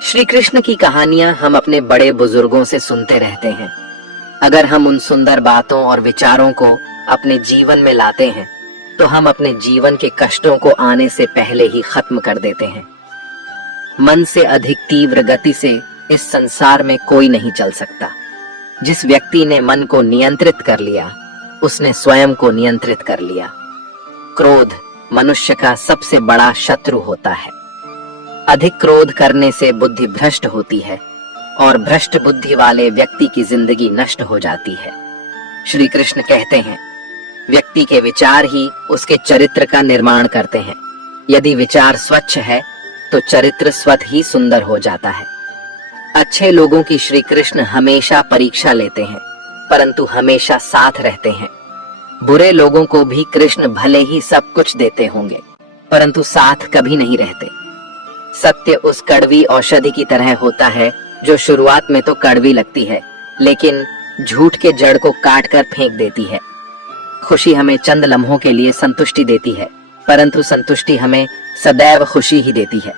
श्री कृष्ण की कहानियां हम अपने बड़े बुजुर्गों से सुनते रहते हैं। अगर हम उन सुंदर बातों और विचारों को अपने जीवन में लाते हैं तो हम अपने जीवन के कष्टों को आने से पहले ही खत्म कर देते हैं। मन से अधिक तीव्र गति से इस संसार में कोई नहीं चल सकता। जिस व्यक्ति ने मन को नियंत्रित कर लिया उसने स्वयं को नियंत्रित कर लिया। क्रोध मनुष्य का सबसे बड़ा शत्रु होता है। अधिक क्रोध करने से बुद्धि भ्रष्ट होती है और भ्रष्ट बुद्धि वाले व्यक्ति की जिंदगी नष्ट हो जाती है। श्री कृष्ण कहते हैं, व्यक्ति के विचार ही उसके चरित्र का निर्माण करते हैं। यदि विचार स्वच्छ है तो चरित्र स्वतः ही सुंदर हो जाता है। अच्छे लोगों की श्री कृष्ण हमेशा परीक्षा लेते हैं परंतु हमेशा साथ रहते हैं। बुरे लोगों को भी कृष्ण भले ही सब कुछ देते होंगे परंतु साथ कभी नहीं रहते। सत्य उस कड़वी औषधि की तरह होता है जो शुरुआत में तो कड़वी लगती है लेकिन झूठ के जड़ को काट कर फेंक देती है। खुशी हमें चंद लम्हों के लिए संतुष्टि देती है परंतु संतुष्टि हमें सदैव खुशी ही देती है।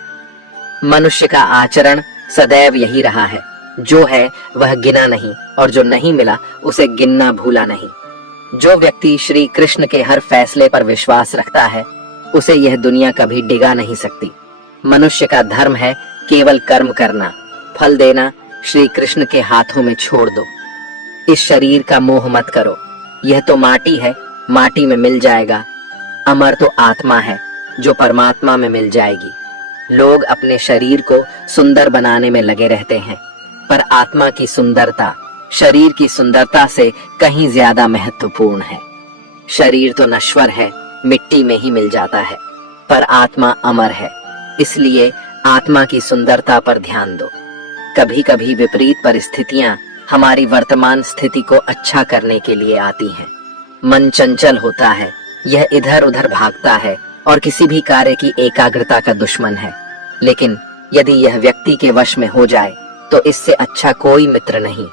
मनुष्य का आचरण सदैव यही रहा है, जो है वह गिना नहीं और जो नहीं मिला उसे गिनना भूला नहीं। जो व्यक्ति श्री कृष्ण के हर फैसले पर विश्वास रखता है उसे यह दुनिया कभी डिगा नहीं सकती। मनुष्य का धर्म है केवल कर्म करना, फल देना श्री कृष्ण के हाथों में छोड़ दो। इस शरीर का मोह मत करो, यह तो माटी है, माटी में मिल जाएगा। अमर तो आत्मा है जो परमात्मा में मिल जाएगी। लोग अपने शरीर को सुंदर बनाने में लगे रहते हैं पर आत्मा की सुंदरता शरीर की सुंदरता से कहीं ज्यादा महत्वपूर्ण है। शरीर तो नश्वर है, मिट्टी में ही मिल जाता है, पर आत्मा अमर है। इसलिए आत्मा की सुंदरता पर ध्यान दो। कभी कभी विपरीत परिस्थितियां हमारी वर्तमान स्थिति को अच्छा करने के लिए आती हैं। मन चंचल होता है, यह इधर उधर भागता है और किसी भी कार्य की एकाग्रता का दुश्मन है। लेकिन यदि यह व्यक्ति के वश में हो जाए तो इससे अच्छा कोई मित्र नहीं।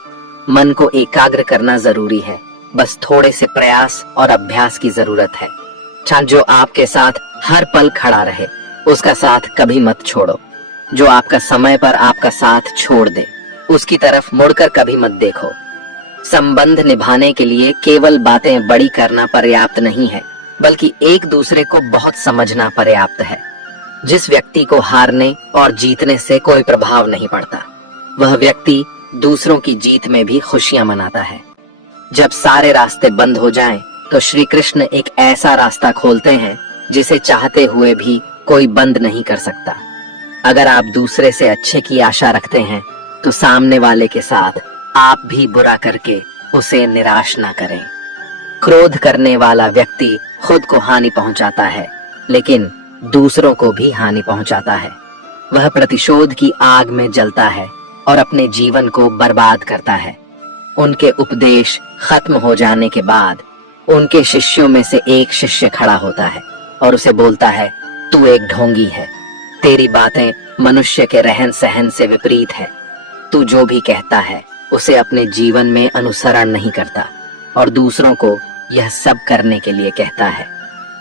मन को एकाग्र करना जरूरी है, बस थोड़े से प्रयास और अभ्यास की जरूरत है। जो आपके साथ हर पल खड़ा रहे उसका साथ कभी मत छोड़ो। जो आपका समय पर आपका साथ छोड़ दे उसकी तरफ मुड़कर कभी मत देखो। संबंध निभाने के लिए केवल बातें बड़ी करना पर्याप्त नहीं है बल्कि एक दूसरे को बहुत समझना पर्याप्त है। जिस व्यक्ति को हारने और जीतने से कोई प्रभाव नहीं पड़ता वह व्यक्ति दूसरों की जीत में भी खुशियां मनाता है। जब सारे रास्ते बंद हो जाएं, तो श्री कृष्ण एक ऐसा रास्ता खोलते हैं जिसे चाहते हुए भी कोई बंद नहीं कर सकता। अगर आप दूसरे से अच्छे की आशा रखते हैं तो सामने वाले के साथ आप भी बुरा करके उसे निराश ना करें। क्रोध करने वाला व्यक्ति खुद को हानि पहुंचाता है लेकिन दूसरों को भी हानि पहुंचाता है। वह प्रतिशोध की आग में जलता है और अपने जीवन को बर्बाद करता है। उनके उपदेश खत्म हो जाने के बाद उनके शिष्यों में से एक शिष्य खड़ा होता है और उसे बोलता है, तू एक ढोंगी है, तेरी बातें मनुष्य के रहन सहन से विपरीत है। तू जो भी कहता है उसे अपने जीवन में अनुसरण नहीं करता और दूसरों को यह सब करने के लिए कहता है।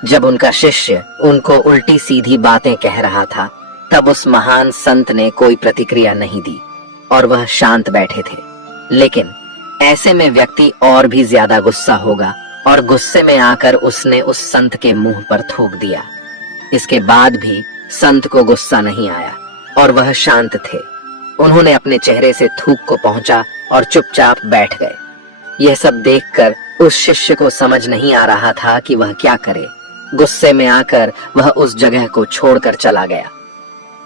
जब उनका शिष्य उनको उल्टी सीधी बातें कह रहा था तब उस महान संत ने कोई प्रतिक्रिया नहीं दी और वह शांत बैठे थे। लेकिन ऐसे में व्यक्ति और भी ज्यादा गुस्सा होगा और गुस्से में आकर उसने उस संत के मुंह पर थूक दिया। इसके बाद भी संत को गुस्सा नहीं आया और वह शांत थे। उन्होंने अपने चेहरे से थूक को पहुंचा और चुपचाप बैठ गए। यह सब देखकर उस शिष्य को समझ नहीं आ रहा था कि वह क्या करे। गुस्से में आकर वह उस जगह को छोड़कर चला गया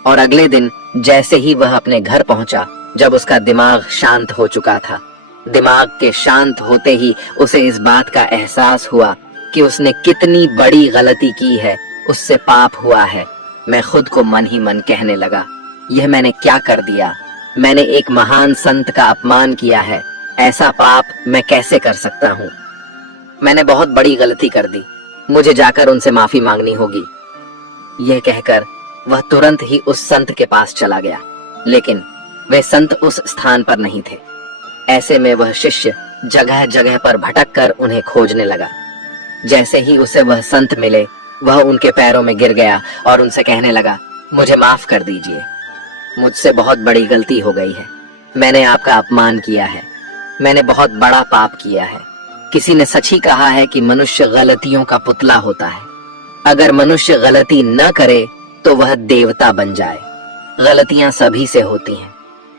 और अगले दिन जैसे ही वह अपने घर पहुंचा, जब उसका दिमाग शांत हो चुका था, दिमाग के शांत होते ही उसे इस बात का एहसास हुआ कि उसने कितनी बड़ी गलती की है, उससे पाप हुआ है। मैं खुद को मन ही मन कहने लगा, यह मैंने क्या कर दिया? मैंने एक महान संत का अपमान किया है, ऐसा पाप मैं कैसे कर सकता हूँ? मैंने बहुत बड़ी गलती कर दी, मुझे जाकर उनसे माफी मांगनी होगी। यह कहकर वह तुरंत ही उस संत के पास चला गया, लेकिन वे संत उस स्थान पर नहीं थे। ऐसे में वह शिष्य जगह जगह पर भटक कर उन्हें खोजने लगा। जैसे ही उसे वह संत मिले, वह उनके पैरों में गिर गया और उनसे कहने लगा, मुझे माफ कर दीजिए। मुझसे बहुत बड़ी गलती हो गई है। मैंने आपका अपमान किया है। मैंने बहुत बड़ा पाप किया है। किसी ने सच ही कहा है कि मनुष्य गलतियों का पुतला होता है। अगर मनुष्य गलती न करे तो वह देवता बन जाए। गलतियां सभी से होती हैं,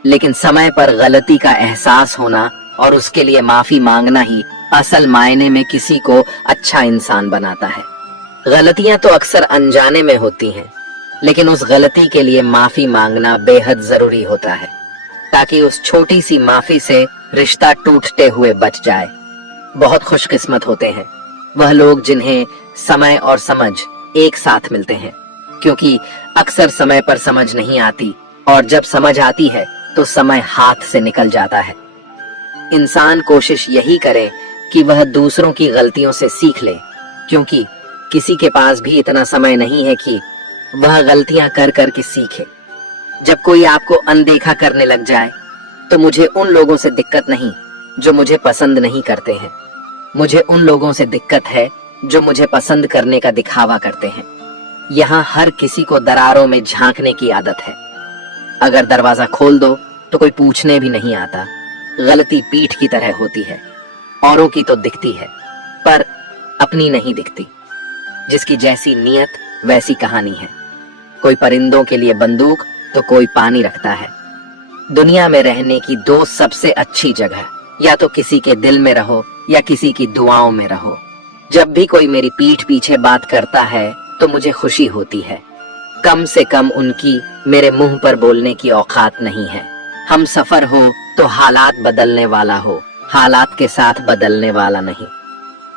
लेकिन समय पर गलती का एहसास होना और उसके लिए माफी मांगना ही असल मायने में किसी को अच्छा इंसान बनाता है। गलतियां तो अक्सर अनजाने में होती हैं, लेकिन उस गलती के लिए माफी मांगना बेहद जरूरी होता है, ताकि उस छोटी सी माफी से रिश्ता टूटते हुए बच जाए। बहुत खुशकिस्मत होते हैं वह लोग जिन्हें समय और समझ एक साथ मिलते हैं, क्योंकि अक्सर समय पर समझ नहीं आती और जब समझ आती है तो समय हाथ से निकल जाता है। इंसान कोशिश यही करे कि वह दूसरों की गलतियों से सीख ले, क्योंकि किसी के पास भी इतना समय नहीं है कि वह गलतियां कर करके सीखे। जब कोई आपको अनदेखा करने लग जाए तो मुझे उन लोगों से दिक्कत नहीं जो मुझे पसंद नहीं करते हैं। मुझे उन लोगों से दिक्कत है जो मुझे पसंद करने का दिखावा करते हैं। यहाँ हर किसी को दरारों में झांकने की आदत है। अगर दरवाजा खोल दो तो कोई पूछने भी नहीं आता। गलती पीठ की तरह होती है, औरों की तो दिखती है पर अपनी नहीं दिखती। जिसकी जैसी नियत वैसी कहानी है। कोई परिंदों के लिए बंदूक तो कोई पानी रखता है। दुनिया में रहने की दो सबसे अच्छी जगह, या तो किसी के दिल में रहो या किसी की दुआओं में रहो। जब भी कोई मेरी पीठ पीछे बात करता है तो मुझे खुशी होती है। कम से कम उनकी मेरे मुंह पर बोलने की औकात नहीं है। हम सफर हो तो हालात बदलने वाला हो, हालात के साथ बदलने वाला नहीं।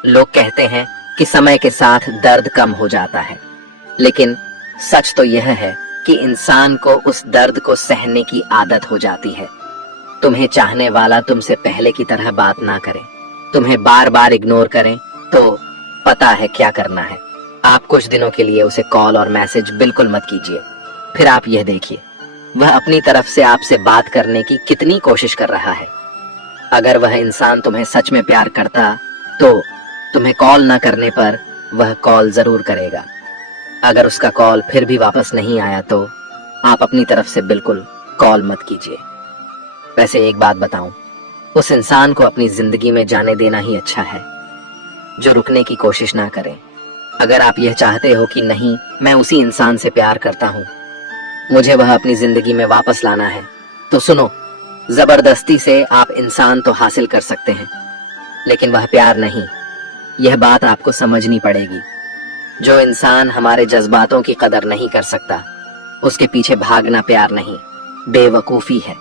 लोग कहते हैं कि समय के साथ दर्द कम हो जाता है, लेकिन सच तो यह है कि इंसान को उस दर्द को सहने की आदत हो जाती है। तुम्हें चाहने वाला तुमसे पहले की तरह बात ना करे, तुम्हें बार बार इग्नोर करें, तो पता है क्या करना है। आप कुछ दिनों के लिए उसे कॉल और मैसेज बिल्कुल मत कीजिए। फिर आप यह देखिए वह अपनी तरफ से आपसे बात करने की कितनी कोशिश कर रहा है। अगर वह इंसान तुम्हें सच में प्यार करता तो तुम्हें कॉल न करने पर वह कॉल जरूर करेगा। अगर उसका कॉल फिर भी वापस नहीं आया तो आप अपनी तरफ से बिल्कुल कॉल मत कीजिए। वैसे एक बात बताऊं, उस इंसान को अपनी जिंदगी में जाने देना ही अच्छा है जो रुकने की कोशिश ना करें। अगर आप यह चाहते हो कि नहीं, मैं उसी इंसान से प्यार करता हूं, मुझे वह अपनी जिंदगी में वापस लाना है, तो सुनो, जबरदस्ती से आप इंसान तो हासिल कर सकते हैं, लेकिन वह प्यार नहीं। यह बात आपको समझनी पड़ेगी। जो इंसान हमारे जज्बातों की कदर नहीं कर सकता, उसके पीछे भागना प्यार नहीं, बेवकूफी है।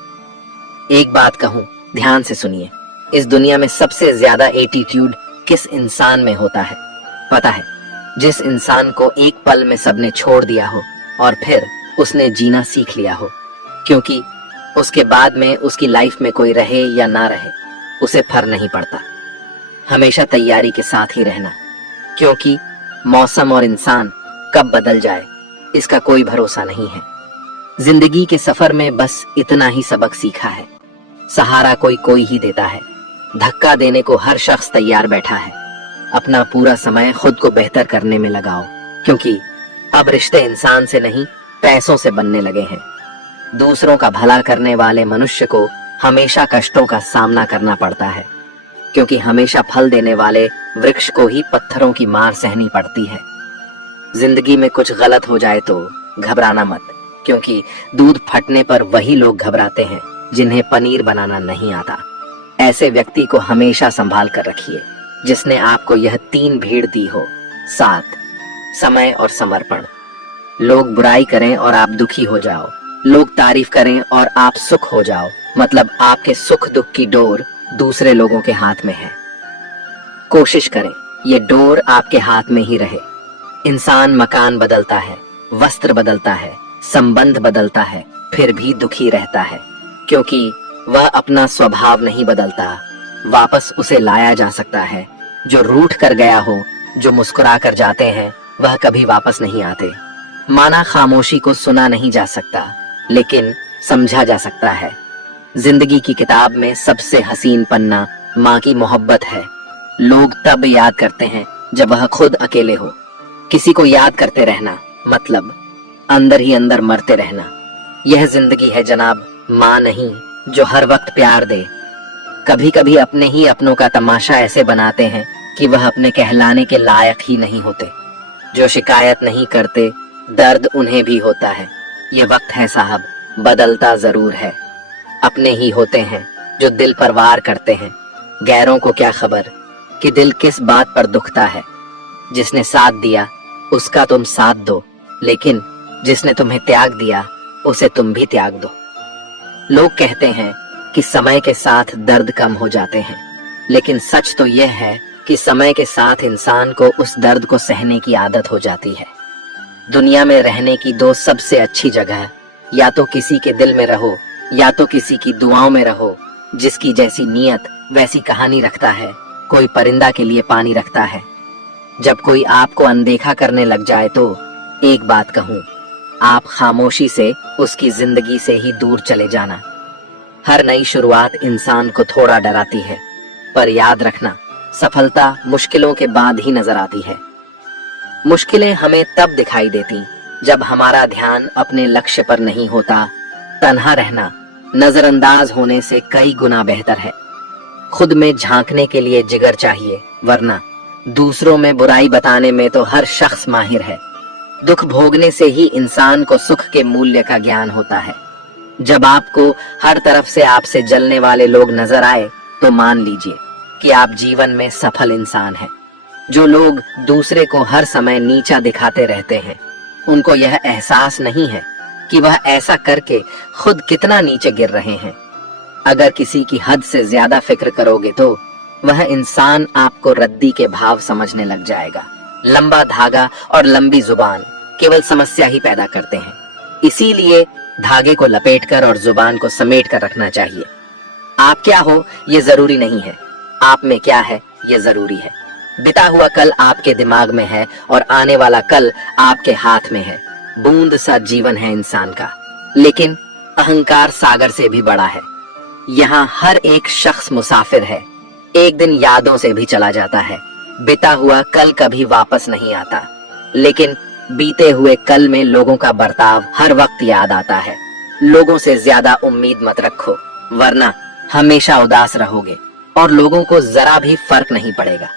एक बात कहूं, ध्यान से सुनिए। इस दुनिया में सबसे ज्यादा एटीट्यूड किस इंसान में होता है पता है? जिस इंसान को एक पल में सबने छोड़ दिया हो और फिर उसने जीना सीख लिया हो, क्योंकि उसके बाद में उसकी लाइफ में कोई रहे या ना रहे उसे फर्क नहीं पड़ता। हमेशा तैयारी के साथ ही रहना, क्योंकि मौसम और इंसान कब बदल जाए इसका कोई भरोसा नहीं है। जिंदगी के सफर में बस इतना ही सबक सीखा है। सहारा कोई कोई ही देता है, धक्का देने को हर शख्स तैयार बैठा है। अपना पूरा समय खुद को बेहतर करने में लगाओ, क्योंकि अब रिश्ते इंसान से नहीं पैसों से बनने लगे हैं। दूसरों का भला करने वाले मनुष्य को हमेशा कष्टों का सामना करना पड़ता है, क्योंकि हमेशा फल देने वाले वृक्ष को ही पत्थरों की मार सहनी पड़ती है। जिंदगी में कुछ गलत हो जाए तो घबराना मत, क्योंकि दूध फटने पर वही लोग घबराते हैं जिन्हें पनीर बनाना नहीं आता। ऐसे व्यक्ति को हमेशा संभाल कर रखिए जिसने आपको यह 3 भीड़ दी हो: साथ, समय और समर्पण। लोग बुराई करें और आप दुखी हो जाओ, लोग तारीफ करें और आप सुख हो जाओ, मतलब आपके सुख दुख की डोर दूसरे लोगों के हाथ में है। कोशिश करें ये डोर आपके हाथ में ही रहे। इंसान मकान बदलता है, वस्त्र बदलता है, संबंध बदलता है, फिर भी दुखी रहता है, क्योंकि वह अपना स्वभाव नहीं बदलता। वापस उसे लाया जा सकता है। जो रूठ कर गया हो, जो मुस्कुरा कर जाते हैं, वह कभी वापस नहीं आते। माना खामोशी को सुना नहीं जा सकता, लेकिन समझा जा सकता है। जिंदगी की किताब में सबसे हसीन पन्ना माँ की मोहब्बत है। लोग तब याद करते हैं जब वह खुद अकेले हो। किसी को याद करते रहना मतलब अंदर ही अंदर मरते रहना। यह जिंदगी है जनाब, माँ नहीं जो हर वक्त प्यार दे। कभी कभी अपने ही अपनों का तमाशा ऐसे बनाते हैं कि वह अपने कहलाने के लायक ही नहीं होते। जो शिकायत नहीं करते, दर्द उन्हें भी होता है। ये वक्त है साहब, बदलता जरूर है। अपने ही होते हैं जो दिल पर वार करते हैं। गैरों को क्या खबर कि दिल किस बात पर दुखता है। जिसने साथ दिया उसका तुम साथ दो, लेकिन जिसने तुम्हें त्याग दिया उसे तुम भी त्याग दो। लोग कहते हैं कि समय के साथ दर्द कम हो जाते हैं, लेकिन सच तो यह है कि समय के साथ इंसान को उस दर्द को सहने की आदत हो जाती है। दुनिया में रहने की दो सबसे अच्छी जगह, या तो किसी के दिल में रहो या तो किसी की दुआओं में रहो। जिसकी जैसी नीयत वैसी कहानी रखता है, कोई परिंदा के लिए पानी रखता है। जब कोई आपको अनदेखा करने लग जाए तो एक बात कहूं, आप खामोशी से उसकी जिंदगी से ही दूर चले जाना। हर नई शुरुआत इंसान को थोड़ा डराती है, पर याद रखना सफलता मुश्किलों के बाद ही नजर आती है। मुश्किलें हमें तब दिखाई देती जब हमारा ध्यान अपने लक्ष्य पर नहीं होता। तन्हा रहना नजरअंदाज होने से कई गुना बेहतर है। खुद में झांकने के लिए जिगर चाहिए, वरना दूसरों में बुराई बताने में तो हर शख्स माहिर है। दुख भोगने से ही इंसान को सुख के मूल्य का ज्ञान होता है। जब आपको हर तरफ से आपसे जलने वाले लोग नजर आए तो मान लीजिए कि आप जीवन में सफल इंसान हैं। जो लोग दूसरे को हर समय नीचा दिखाते रहते हैं, उनको यह एहसास नहीं है कि वह ऐसा करके खुद कितना नीचे गिर रहे हैं। अगर किसी की हद से ज्यादा फिक्र करोगे तो वह इंसान आपको रद्दी के भाव समझने लग जाएगा। लंबा धागा और लंबी जुबान केवल समस्या ही पैदा करते हैं। इसीलिए धागे को लपेटकर और जुबान को समेट कर रखना चाहिए। आप क्या हो ये जरूरी नहीं है, आप में क्या है ये जरूरी है। बिता हुआ कल आपके दिमाग में है और आने वाला कल आपके हाथ में है। बूंद सा जीवन है इंसान का, लेकिन अहंकार सागर से भी बड़ा है। यहाँ हर एक शख्स मुसाफिर है, एक दिन यादों से भी चला जाता है। बिता हुआ कल कभी वापस नहीं आता, लेकिन बीते हुए कल में लोगों का बर्ताव हर वक्त याद आता है। लोगों से ज्यादा उम्मीद मत रखो, वरना हमेशा उदास रहोगे और लोगों को जरा भी फर्क नहीं पड़ेगा।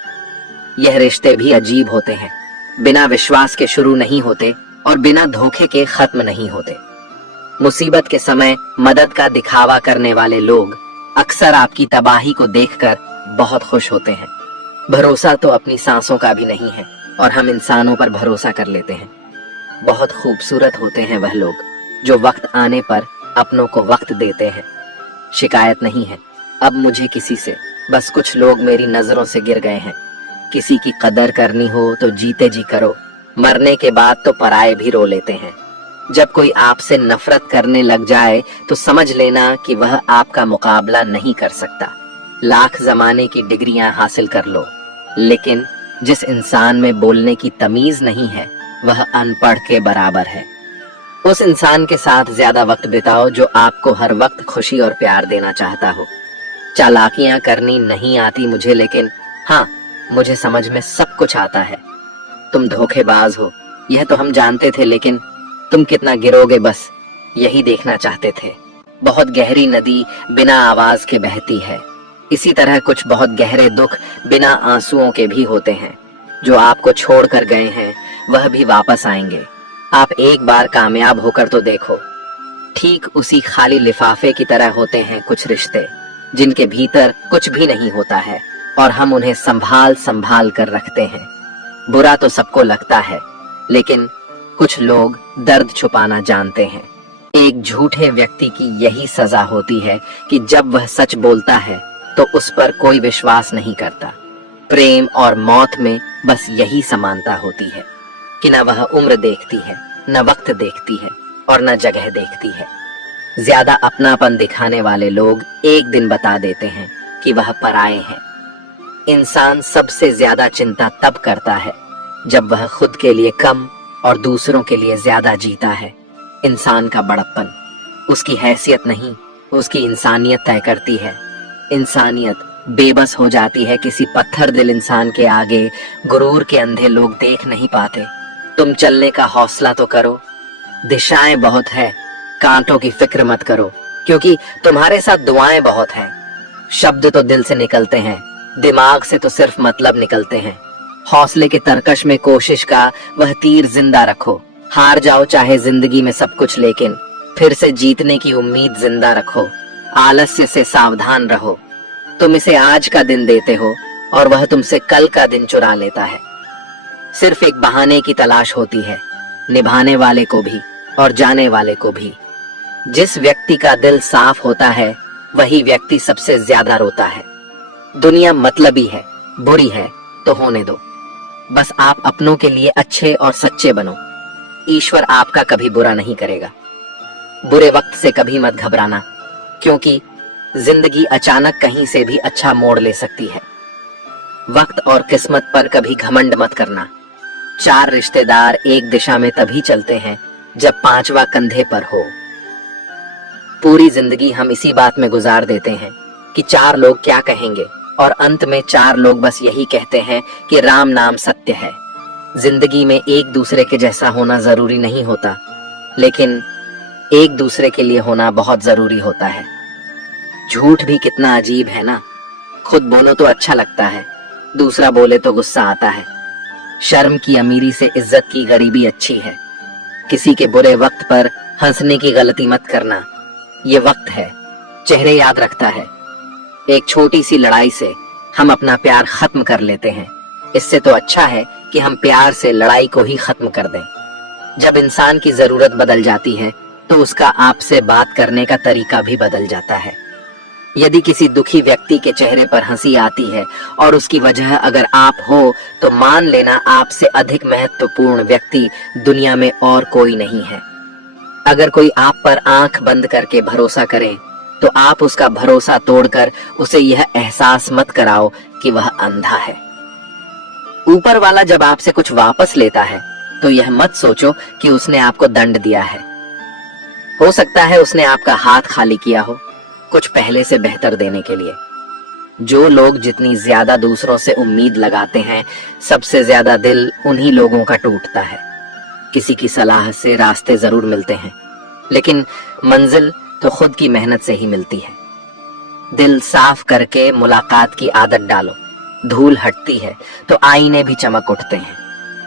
यह रिश्ते भी अजीब होते हैं, बिना विश्वास के शुरू नहीं होते और बिना धोखे के खत्म नहीं होते। मुसीबत के समय मदद का दिखावा करने वाले लोग अक्सर आपकी तबाही को देखकर बहुत खुश होते हैं। भरोसा तो अपनी सांसों का भी नहीं है और हम इंसानों पर भरोसा कर लेते हैं। बहुत खूबसूरत होते हैं वह लोग जो वक्त आने पर अपनों को वक्त देते हैं। शिकायत नहीं है अब मुझे किसी से, बस कुछ लोग मेरी नजरों से गिर गए हैं। किसी की कदर करनी हो तो जीते जी करो, मरने के बाद तो पराये भी रो लेते हैं। जब कोई आपसे नफरत करने लग जाए तो समझ लेना कि वह आपका मुकाबला नहीं कर सकता। लाख जमाने की डिग्रियां हासिल कर लो, लेकिन जिस इंसान में बोलने की तमीज नहीं है वह अनपढ़ के बराबर है। उस इंसान के साथ ज्यादा वक्त बिताओ जो आपको हर वक्त खुशी और प्यार देना चाहता हो। चालाकियां करनी नहीं आती मुझे, लेकिन हाँ, मुझे समझ में सब कुछ आता है। तुम धोखेबाज हो यह तो हम जानते थे, लेकिन तुम कितना गिरोगे बस यही देखना चाहते थे। बहुत गहरी नदी बिना आवाज के बहती है, इसी तरह कुछ बहुत गहरे दुख बिना आंसुओं के भी होते हैं। जो आपको छोड़कर गए हैं वह भी वापस आएंगे। आप एक बार कामयाब होकर तो देखो। ठीक उसी खाली लिफाफे की तरह होते हैं कुछ रिश्ते जिनके भीतर कुछ भी नहीं होता है और हम उन्हें संभाल संभाल कर रखते हैं। बुरा तो सबको लगता है, लेकिन कुछ लोग दर्द छुपाना जानते हैं। एक झूठे व्यक्ति की यही सजा होती है कि जब वह सच बोलता है तो उस पर कोई विश्वास नहीं करता। प्रेम और मौत में बस यही समानता होती है कि न वह उम्र देखती है, न वक्त देखती है और न जगह देखती है। ज्यादा अपनापन दिखाने वाले लोग एक दिन बता देते हैं कि वह पराये हैं। इंसान सबसे ज्यादा चिंता तब करता है जब वह खुद के लिए कम और दूसरों के लिए ज्यादा जीता है। इंसान का बड़प्पन उसकी हैसियत नहीं, उसकी इंसानियत तय करती है। इंसानियत बेबस हो जाती है किसी पत्थर दिल इंसान के आगे। गुरूर के अंधे लोग देख नहीं पाते। तुम चलने का हौसला तो करो। दिशाएं बहुत है, कांटों की फिक्र मत करो, क्योंकि तुम्हारे साथ दुआएं बहुत हैं। शब्द तो दिल से निकलते हैं, दिमाग से तो सिर्फ मतलब निकलते हैं। हौसले के तरकश में कोशिश का वह तीर जिंदा रखो। हार जाओ चाहे जिंदगी में सब कुछ, लेकिन फिर से जीतने की उम्मीद जिंदा रखो। आलस्य से सावधान रहो। तुम इसे आज का दिन देते हो और वह तुमसे कल का दिन चुरा लेता है। सिर्फ एक बहाने की तलाश होती है, निभाने वाले को भी और जाने वाले को भी। जिस व्यक्ति का दिल साफ होता है वही व्यक्ति सबसे ज्यादा रोता है। दुनिया मतलबी है, बुरी है तो होने दो। बस आप अपनों के लिए अच्छे और सच्चे बनो। ईश्वर आपका कभी बुरा नहीं करेगा। बुरे वक्त से कभी मत घबराना, क्योंकि जिंदगी अचानक कहीं से भी अच्छा मोड़ ले सकती है। वक्त और किस्मत पर कभी घमंड मत करना। 4 रिश्तेदार एक दिशा में तभी चलते हैं जब 5वां कंधे पर हो। पूरी जिंदगी हम इसी बात में गुजार देते हैं कि 4 लोग क्या कहेंगे, और अंत में 4 लोग बस यही कहते हैं कि राम नाम सत्य है। जिंदगी में एक दूसरे के जैसा होना जरूरी नहीं होता, लेकिन एक दूसरे के लिए होना बहुत जरूरी होता है। झूठ भी कितना अजीब है ना। खुद बोलो तो अच्छा लगता है, दूसरा बोले तो गुस्सा आता है। शर्म की अमीरी से इज्जत की गरीबी अच्छी है। किसी के बुरे वक्त पर हंसने की गलती मत करना। ये वक्त है, चेहरे याद रखता है। एक छोटी सी लड़ाई से हम अपना प्यार खत्म कर लेते हैं। इससे तो अच्छा है कि हम प्यार से लड़ाई को ही खत्म कर दें। जब इंसान की जरूरत बदल जाती है तो उसका आपसे बात करने का तरीका भी बदल जाता है। यदि किसी दुखी व्यक्ति के चेहरे पर हंसी आती है और उसकी वजह अगर आप हो, तो मान लेना आपसे अधिक महत्वपूर्ण व्यक्ति दुनिया में और कोई नहीं है। अगर कोई आप पर आंख बंद करके भरोसा करे, तो आप उसका भरोसा तोड़कर उसे यह एहसास मत कराओ कि वह अंधा है। ऊपर वाला जब आपसे कुछ वापस लेता है तो यह मत सोचो कि उसने आपको दंड दिया है। हो सकता है उसने आपका हाथ खाली किया हो, कुछ पहले से बेहतर देने के लिए। जो लोग जितनी ज्यादा दूसरों से उम्मीद लगाते हैं, सबसे ज्यादा दिल उन्हीं लोगों का टूटता है। किसी की सलाह से रास्ते जरूर मिलते हैं, लेकिन मंजिल तो खुद की मेहनत से ही मिलती है। दिल साफ करके मुलाकात की आदत डालो। धूल हटती है तो आईने भी चमक उठते हैं।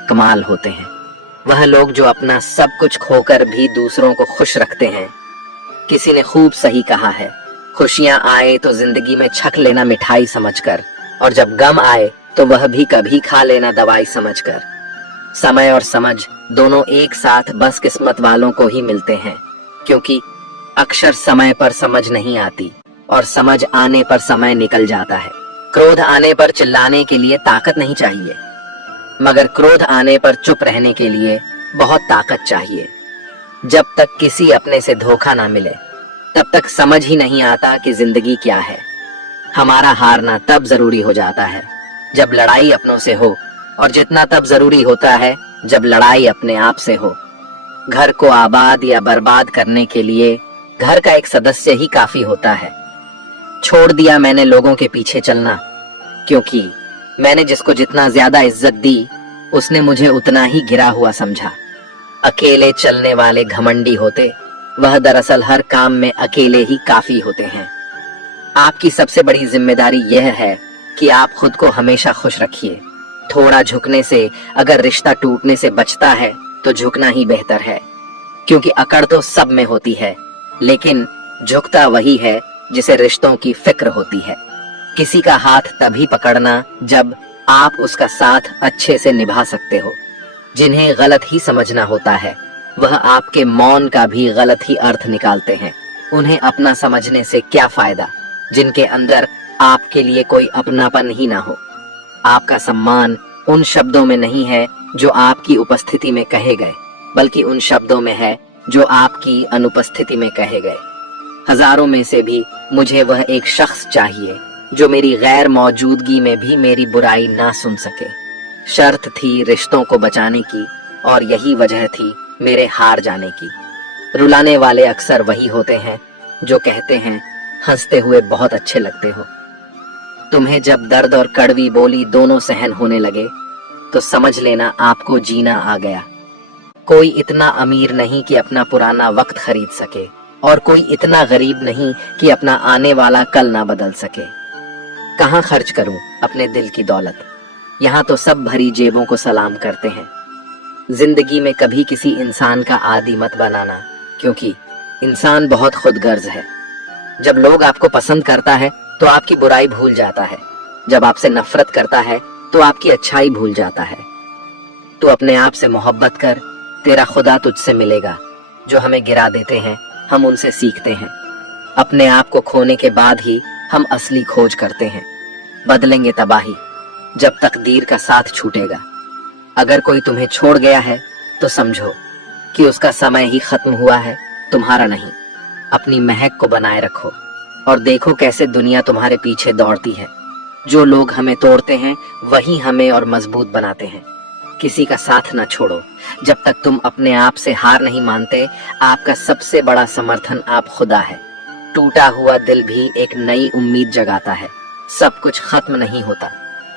कमाल होते हैं वह लोग जो अपना सब कुछ खोकर भी दूसरों को खुश रखते हैं। किसी ने खूब सही कहा है, खुशियां आए तो जिंदगी में छक लेना मिठाई समझकर, और जब गम आए तो वह भी कभी खा लेना दवाई समझकर। समय और समझ दोनों एक साथ बस किस्मत वालों को ही मिलते हैं, क्योंकि अक्सर समय पर समझ नहीं आती और समझ आने पर समय निकल जाता है। क्रोध आने पर चिल्लाने के लिए ताकत नहीं चाहिए, मगर क्रोध आने पर चुप रहने के लिए बहुत ताकत चाहिए। जब तक किसी अपने से धोखा ना मिले, तब तक समझ ही नहीं आता कि जिंदगी क्या है। हमारा हारना तब जरूरी हो जाता है जब लड़ाई अपनों से हो, और जितना तब जरूरी होता है जब लड़ाई अपने आप से हो। घर को आबाद या बर्बाद करने के लिए घर का एक सदस्य ही काफी होता है। छोड़ दिया मैंने लोगों के पीछे चलना, क्योंकि मैंने जिसको जितना ज्यादा इज्जत दी, उसने मुझे उतना ही गिरा हुआ समझा। अकेले चलने वाले घमंडी होते, वह दरअसल हर काम में अकेले ही काफी होते हैं। आपकी सबसे बड़ी जिम्मेदारी यह है कि आप खुद को हमेशा खुश रखिए। थोड़ा झुकने से अगर रिश्ता टूटने से बचता है तो झुकना ही बेहतर है, क्योंकि अकड़ तो सब में होती है, लेकिन झुकता वही है जिसे रिश्तों की फिक्र होती है। किसी का हाथ तभी पकड़ना जब आप उसका साथ अच्छे से निभा सकते हो। जिन्हें गलत ही समझना होता है, वह आपके मौन का भी गलत ही अर्थ निकालते हैं। उन्हें अपना समझने से क्या फायदा, जिनके अंदर आपके लिए कोई अपनापन ही ना हो। आपका सम्मान उन शब्दों में नहीं है जो आपकी उपस्थिति में कहे गए, बल्कि उन शब्दों में है जो आपकी अनुपस्थिति में कहे गए। हजारों में से भी मुझे वह एक शख्स चाहिए जो मेरी गैर मौजूदगी में भी मेरी बुराई ना सुन सके। शर्त थी रिश्तों को बचाने की, और यही वजह थी मेरे हार जाने की। रुलाने वाले अक्सर वही होते हैं जो कहते हैं हंसते हुए बहुत अच्छे लगते हो। तुम्हें जब दर्द और कड़वी बोली दोनों सहन होने लगे, तो समझ लेना आपको जीना आ गया। कोई इतना अमीर नहीं कि अपना पुराना वक्त खरीद सके, और कोई इतना गरीब नहीं कि अपना आने वाला कल ना बदल सके। कहाँ खर्च करूं अपने दिल की दौलत? यहाँ तो सब भरी जेबों को सलाम करते हैं। जिंदगी में कभी किसी इंसान का आदी मत बनाना, क्योंकि इंसान बहुत खुदगर्ज है। जब लोग आपको पसंद करता है तो आपकी बुराई भूल जाता है, जब आपसे नफरत करता है तो आपकी अच्छाई भूल जाता है। तो अपने आप से मोहब्बत कर, तेरा खुदा तुझसे मिलेगा। जो हमें गिरा देते हैं हम उनसे सीखते हैं। अपने आप को खोने के बाद ही हम असली खोज करते हैं। बदलेंगे तबाही जब तकदीर का साथ छूटेगा। अगर कोई तुम्हें छोड़ गया है तो समझो कि उसका समय ही खत्म हुआ है, तुम्हारा नहीं। अपनी महक को बनाए रखो और देखो कैसे दुनिया तुम्हारे पीछे दौड़ती है। जो लोग हमें तोड़ते हैं वही हमें और मजबूत बनाते हैं। किसी का साथ ना छोड़ो जब तक तुम अपने आप से हार नहीं मानते। आपका सबसे बड़ा समर्थन आप खुदा है। टूटा हुआ दिल भी एक नई उम्मीद जगाता है। सब कुछ खत्म नहीं होता,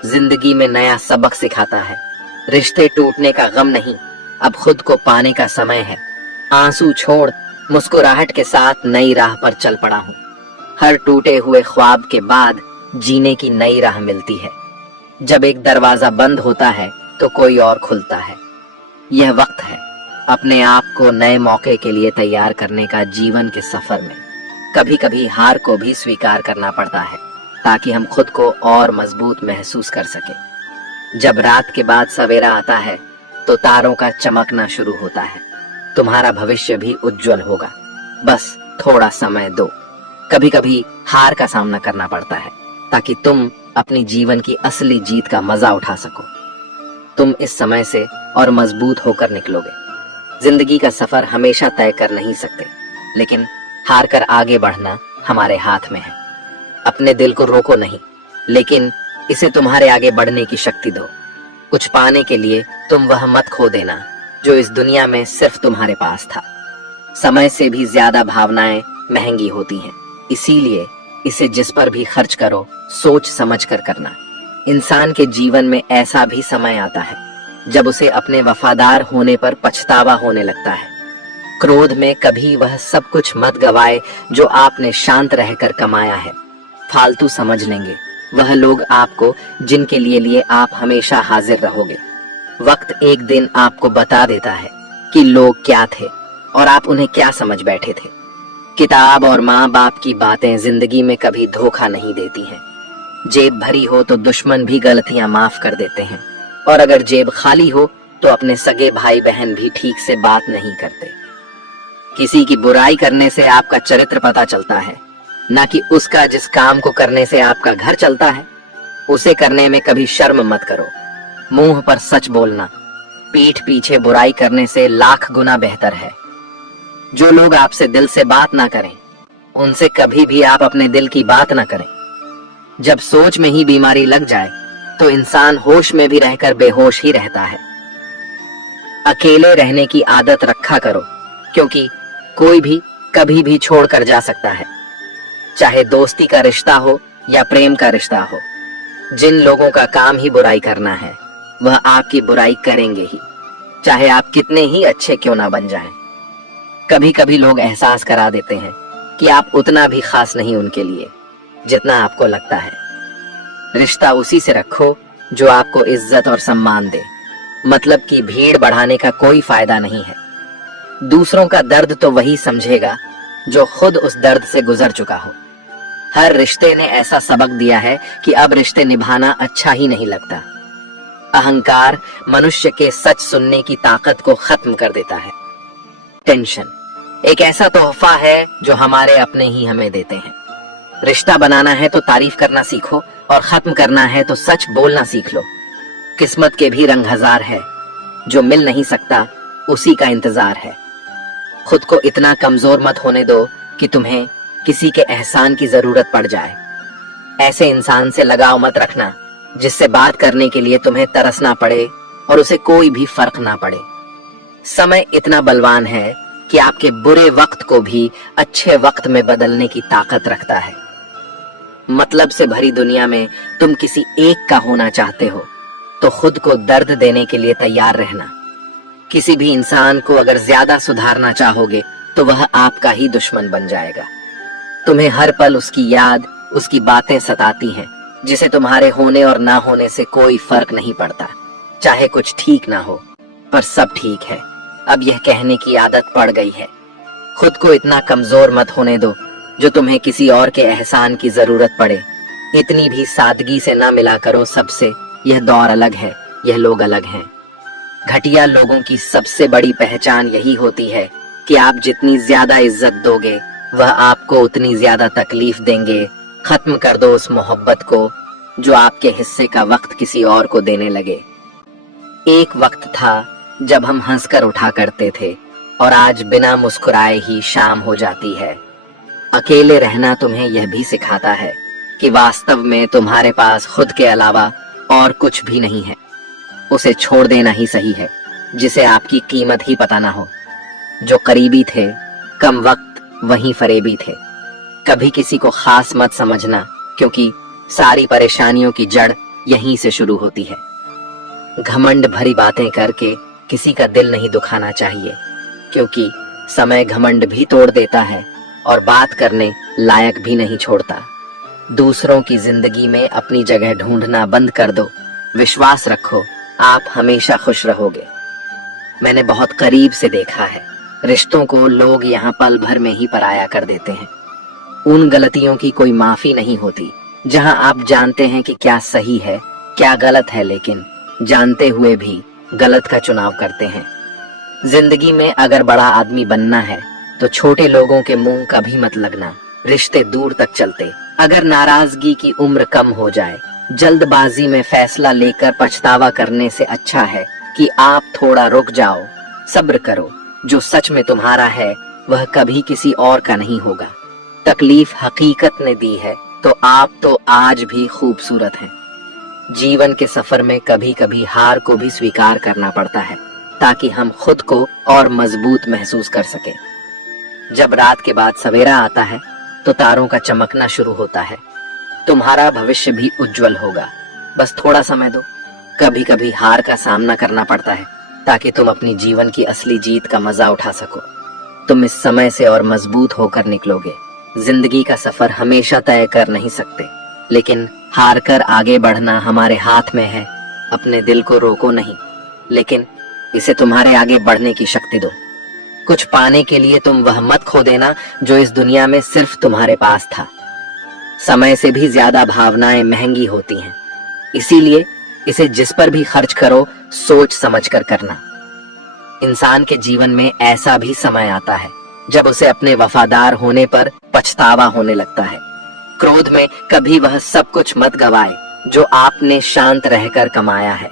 जिंदगी में नया सबक सिखाता है। रिश्ते टूटने का गम नहीं, अब खुद को पाने का समय है। आंसू छोड़, मुस्कुराहट के साथ नई राह पर चल पड़ा हूँ। हर टूटे हुए ख्वाब के बाद जीने की नई राह मिलती है। जब एक दरवाजा बंद होता है तो कोई और खुलता है। यह वक्त है अपने आप को नए मौके के लिए तैयार करने का। जीवन के सफर में कभी कभी हार को भी स्वीकार करना पड़ता है, ताकि हम खुद को और मजबूत महसूस कर सके। जब रात के बाद सवेरा आता है तो तारों का चमकना शुरू होता है। तुम्हारा भविष्य भी उज्जवल होगा, बस थोड़ा समय दो। कभी कभी हार का सामना करना पड़ता है ताकि तुम अपनी जीवन की असली जीत का मजा उठा सको। तुम इस समय से और मजबूत होकर निकलोगे। जिंदगी का सफर हमेशा तय कर नहीं सकते, लेकिन हार कर आगे बढ़ना हमारे हाथ में है। अपने दिल को रोको नहीं, लेकिन इसे तुम्हारे आगे बढ़ने की शक्ति दो। कुछ पाने के लिए तुम वह मत खो देना जो इस दुनिया में सिर्फ तुम्हारे पास था। समय से भी ज्यादा भावनाएं महंगी होती हैं, इसीलिए इसे जिस पर भी खर्च करो सोच समझ कर करना। इंसान के जीवन में ऐसा भी समय आता है जब उसे अपने वफादार होने पर पछतावा होने लगता है। क्रोध में कभी वह सब कुछ मत गवाए जो आपने शांत रहकर कमाया है। फालतू समझ लेंगे वह लोग आपको जिनके लिए आप हमेशा हाजिर रहोगे। वक्त एक दिन आपको बता देता है कि लोग क्या थे और आप उन्हें क्या समझ बैठे थे। किताब और माँ बाप की बातें जिंदगी में कभी धोखा नहीं देती हैं। जेब भरी हो तो दुश्मन भी गलतियां माफ कर देते हैं, और अगर जेब खाली हो तो अपने सगे भाई बहन भी ठीक से बात नहीं करते। किसी की बुराई करने से आपका चरित्र पता चलता है, ना कि उसका जिस काम को करने से आपका घर चलता है। उसे करने में कभी शर्म मत करो। मुंह पर सच बोलना पीठ पीछे बुराई करने से लाख गुना बेहतर है। जो लोग आपसे दिल से बात ना करें उनसे कभी भी आप अपने दिल की बात ना करें। जब सोच में ही बीमारी लग जाए तो इंसान होश में भी रहकर बेहोश ही रहता है। अकेले रहने की आदत रखा करो, क्योंकि कोई भी कभी भी छोड़कर जा सकता है, चाहे दोस्ती का रिश्ता हो या प्रेम का रिश्ता हो। जिन लोगों का काम ही बुराई करना है वह आपकी बुराई करेंगे ही, चाहे आप कितने ही अच्छे क्यों ना बन जाएं। कभी कभी लोग एहसास करा देते हैं कि आप उतना भी खास नहीं उनके लिए जितना आपको लगता है। रिश्ता उसी से रखो जो आपको इज्जत और सम्मान दे। मतलब कि भीड़ बढ़ाने का कोई फायदा नहीं है। दूसरों का दर्द तो वही समझेगा जो खुद उस दर्द से गुजर चुका हो। हर रिश्ते ने ऐसा सबक दिया है कि अब रिश्ते निभाना अच्छा ही नहीं लगता। अहंकार मनुष्य के सच सुनने की ताकत को खत्म कर देता है। टेंशन एक ऐसा तोहफा है जो हमारे अपने ही हमें देते हैं। रिश्ता बनाना है तो तारीफ करना सीखो, और खत्म करना है तो सच बोलना सीख लो। किस्मत के भी रंग हजार है, जो मिल नहीं सकता उसी का इंतजार है। खुद को इतना कमजोर मत होने दो कि तुम्हें किसी के एहसान की जरूरत पड़ जाए। ऐसे इंसान से लगाव मत रखना जिससे बात करने के लिए तुम्हें तरसना पड़े और उसे कोई भी फर्क ना पड़े। समय इतना बलवान है कि आपके बुरे वक्त को भी अच्छे वक्त में बदलने की ताकत रखता है। मतलब से भरी दुनिया में तुम किसी एक का होना चाहते हो तो खुद को दर्द देने के लिए तैयार रहना। किसी भी इंसान को अगर ज्यादा सुधारना चाहोगे तो वह आपका ही दुश्मन बन जाएगा। तुम्हें हर पल उसकी याद, उसकी बातें सताती हैं, जिसे तुम्हारे होने और ना होने से कोई फर्क नहीं पड़ता। चाहे कुछ ठीक ना हो, पर सब ठीक है, अब यह कहने की आदत पड़ गई है। खुद को इतना कमजोर मत होने दो जो तुम्हें किसी और के एहसान की जरूरत पड़े। इतनी भी सादगी से ना मिला करो सबसे। यह दौर अलग है, यह लोग अलग हैं। घटिया लोगों की सबसे बड़ी पहचान यही होती है कि आप जितनी ज्यादा इज्जत दोगे वह आपको उतनी ज्यादा तकलीफ देंगे। खत्म कर दो उस मोहब्बत को जो आपके हिस्से का वक्त किसी और को देने लगे। एक वक्त था जब हम हंसकर उठा करते थे और आज बिना मुस्कुराए ही शाम हो जाती है। अकेले रहना तुम्हें यह भी सिखाता है कि वास्तव में तुम्हारे पास खुद के अलावा और कुछ भी नहीं है। उसे छोड़ देना ही सही है जिसे आपकी कीमत ही पता ना हो। जो करीबी थे कम वक्त वहीं फरेबी थे। कभी किसी को खास मत समझना, क्योंकि सारी परेशानियों की जड़ यहीं से शुरू होती है। घमंड भरी बातें करके किसी का दिल नहीं दुखाना चाहिए, क्योंकि समय घमंड भी तोड़ देता है और बात करने लायक भी नहीं छोड़ता। दूसरों की जिंदगी में अपनी जगह ढूंढना बंद कर दो। विश्वास रखो, आप हमेशा खुश रहोगे। मैंने बहुत करीब से देखा है, रिश्तों को लोग यहाँ पल भर में ही पराया कर देते हैं। उन गलतियों की कोई माफी नहीं होती जहां आप जानते हैं कि क्या सही है क्या गलत है, लेकिन जानते हुए भी गलत का चुनाव करते हैं। जिंदगी में अगर बड़ा आदमी बनना है तो छोटे लोगों के मुंह कभी मत लगना, रिश्ते दूर तक चलते। अगर नाराजगी की उम्र कम हो जाए, जल्दबाजी में फैसला लेकर पछतावा करने से अच्छा है कि आप थोड़ा रुक जाओ, सब्र करो। जो सच में तुम्हारा है वह कभी किसी और का नहीं होगा। तकलीफ हकीकत ने दी है तो आप तो आज भी खूबसूरत हैं। जीवन के सफर में कभी कभी हार को भी स्वीकार करना पड़ता है ताकि हम खुद को और मजबूत महसूस कर सके। जब रात के बाद सवेरा आता है तो तारों का चमकना शुरू होता है। तुम्हारा भविष्य भी उज्जवल होगा, बस थोड़ा समय दो। कभी कभी हार का सामना करना पड़ता है ताकि तुम अपनी जीवन की असली जीत का मजा उठा सको। तुम इस समय से और मजबूत होकर निकलोगे। जिंदगी का सफर हमेशा तय कर नहीं सकते, लेकिन हार कर आगे बढ़ना हमारे हाथ में है। अपने दिल को रोको नहीं, लेकिन इसे तुम्हारे आगे बढ़ने की शक्ति दो। कुछ पाने के लिए तुम वह मत खो देना जो इस दुनिया में सिर्फ तुम्हारे पास था। समय से भी ज्यादा भावनाएं महंगी होती हैं, इसीलिए इसे जिस पर भी खर्च करो सोच समझ कर करना। इंसान के जीवन में ऐसा भी समय आता है जब उसे अपने वफादार होने पर पछतावा होने लगता है। क्रोध में कभी वह सब कुछ मत गवाए जो आपने शांत रहकर कमाया है।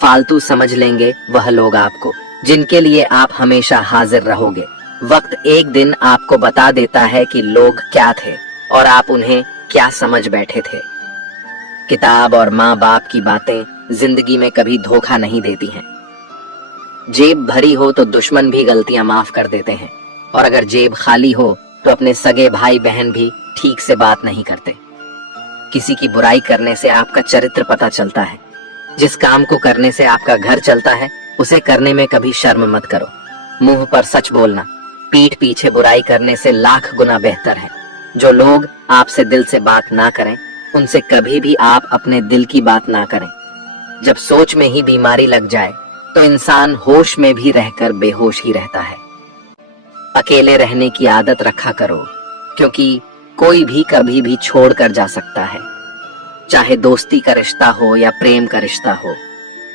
फालतू समझ लेंगे वह लोग आपको जिनके लिए आप हमेशा हाजिर रहोगे। वक्त एक दिन आपको बता देता है कि लोग क्या थे और आप उन्हें क्या समझ बैठे थे। किताब और माँ बाप की बातें जिंदगी में कभी धोखा नहीं देती हैं। जेब भरी हो तो दुश्मन भी गलतियां माफ कर देते हैं, और अगर जेब खाली हो तो अपने सगे भाई बहन भी ठीक से बात नहीं करते। किसी की बुराई करने से आपका चरित्र पता चलता है। जिस काम को करने से आपका घर चलता है उसे करने में कभी शर्म मत करो। मुंह पर सच बोलना पीठ पीछे बुराई करने से लाख गुना बेहतर है। जो लोग आपसे दिल से बात ना करें उनसे कभी भी आप अपने दिल की बात ना करें। जब सोच में ही बीमारी लग जाए तो इंसान होश में भी रहकर बेहोश ही रहता है। अकेले रहने की आदत रखा करो, क्योंकि कोई भी कभी भी छोड़ कर जा सकता है। चाहे दोस्ती का रिश्ता हो या प्रेम का रिश्ता हो,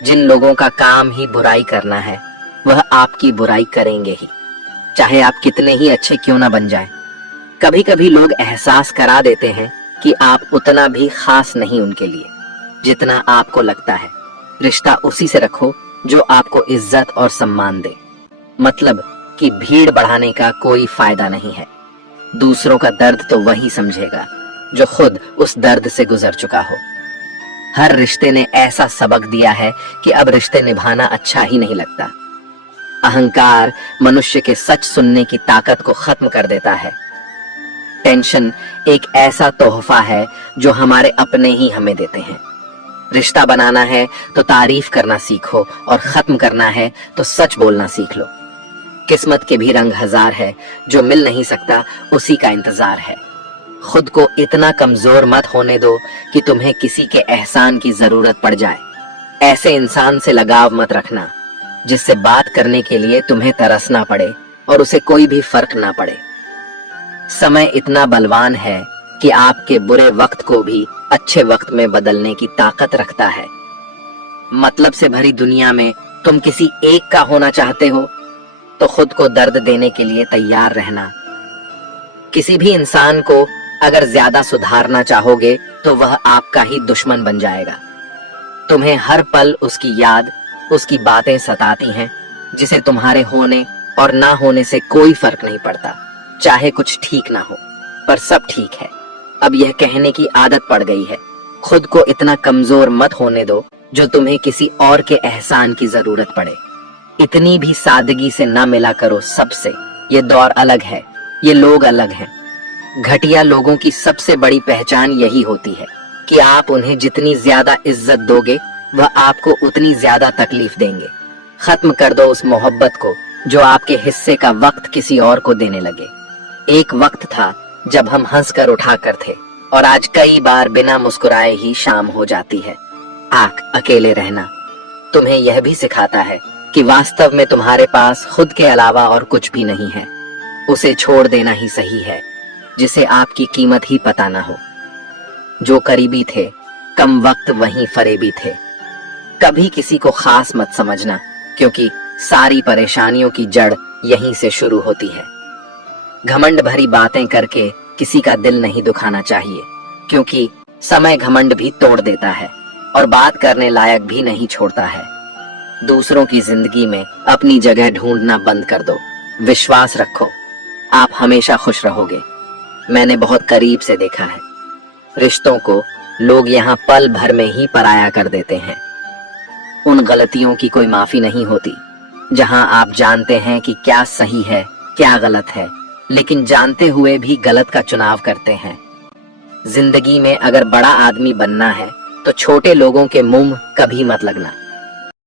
जिन लोगों का काम ही बुराई करना है वह आपकी बुराई करेंगे ही, चाहे आप कितने ही अच्छे क्यों ना बन जाएं। कभी कभी लोग एहसास करा देते हैं कि आप उतना भी खास नहीं उनके लिए जितना आपको लगता है। रिश्ता उसी से रखो जो आपको इज्जत और सम्मान दे। मतलब कि भीड़ बढ़ाने का कोई फायदा नहीं है। दूसरों का दर्द तो वही समझेगा जो खुद उस दर्द से गुजर चुका हो। हर रिश्ते ने ऐसा सबक दिया है कि अब रिश्ते निभाना अच्छा ही नहीं लगता। अहंकार मनुष्य के सच सुनने की ताकत को खत्म कर देता है। टेंशन एक ऐसा तोहफा है जो हमारे अपने ही हमें देते हैं। रिश्ता बनाना है तो तारीफ करना सीखो, और खत्म करना है तो सच बोलना सीख लो। किस्मत के भी रंग हजार है, जो मिल नहीं सकता उसी का इंतजार है। खुद को इतना कमजोर मत होने दो कि तुम्हें किसी के एहसान की जरूरत पड़ जाए। ऐसे इंसान से लगाव मत रखना जिससे बात करने के लिए तुम्हें तरसना पड़े और उसे कोई भी फर्क ना पड़े। समय इतना बलवान है कि आपके बुरे वक्त को भी अच्छे वक्त में बदलने की ताकत रखता है। मतलब से भरी दुनिया में तुम किसी एक का होना चाहते हो तो खुद को दर्द देने के लिए तैयार रहना। किसी भी इंसान को अगर ज्यादा सुधारना चाहोगे तो वह आपका ही दुश्मन बन जाएगा। तुम्हें हर पल उसकी याद, उसकी बातें सताती हैं, जिसे तुम्हारे होने और ना होने से कोई फर्क नहीं पड़ता। चाहे कुछ ठीक ना हो पर सब ठीक है। अब यह कहने की आदत पड़ गई है। खुद को इतना कमजोर मत होने दो जो तुम्हें किसी और के एहसान की जरूरत पड़े। इतनी भी सादगी से ना मिला करो सबसे। ये दौर अलग है, ये लोग अलग हैं। घटिया लोगों की सबसे बड़ी पहचान यही होती है कि आप उन्हें जितनी ज्यादा इज्जत दोगे वह आपको उतनी ज्यादा तकलीफ देंगे। खत्म कर दो उस मोहब्बत को जो आपके हिस्से का वक्त किसी और को देने लगे। एक वक्त था जब हम हंसकर उठा कर थे, और आज कई बार बिना मुस्कुराए ही शाम हो जाती है। अकेले रहना तुम्हें यह भी सिखाता है कि वास्तव में तुम्हारे पास खुद के अलावा और कुछ भी नहीं है। उसे छोड़ देना ही सही है जिसे आपकी कीमत ही पता ना हो। जो करीबी थे कम वक्त वहीं फरेबी थे। कभी किसी को खास मत समझना, क्योंकि सारी परेशानियों की जड़ यहीं से शुरू होती है। घमंड भरी बातें करके किसी का दिल नहीं दुखाना चाहिए, क्योंकि समय घमंड भी तोड़ देता है और बात करने लायक भी नहीं छोड़ता है। दूसरों की जिंदगी में अपनी जगह ढूंढना बंद कर दो। विश्वास रखो, आप हमेशा खुश रहोगे। मैंने बहुत करीब से देखा है, रिश्तों को लोग यहाँ पल भर में ही पराया कर देते हैं। उन गलतियों की कोई माफी नहीं होती जहां आप जानते हैं कि क्या सही है क्या गलत है, लेकिन जानते हुए भी गलत का चुनाव करते हैं। जिंदगी में अगर बड़ा आदमी बनना है तो छोटे लोगों के मुंह कभी मत लगना।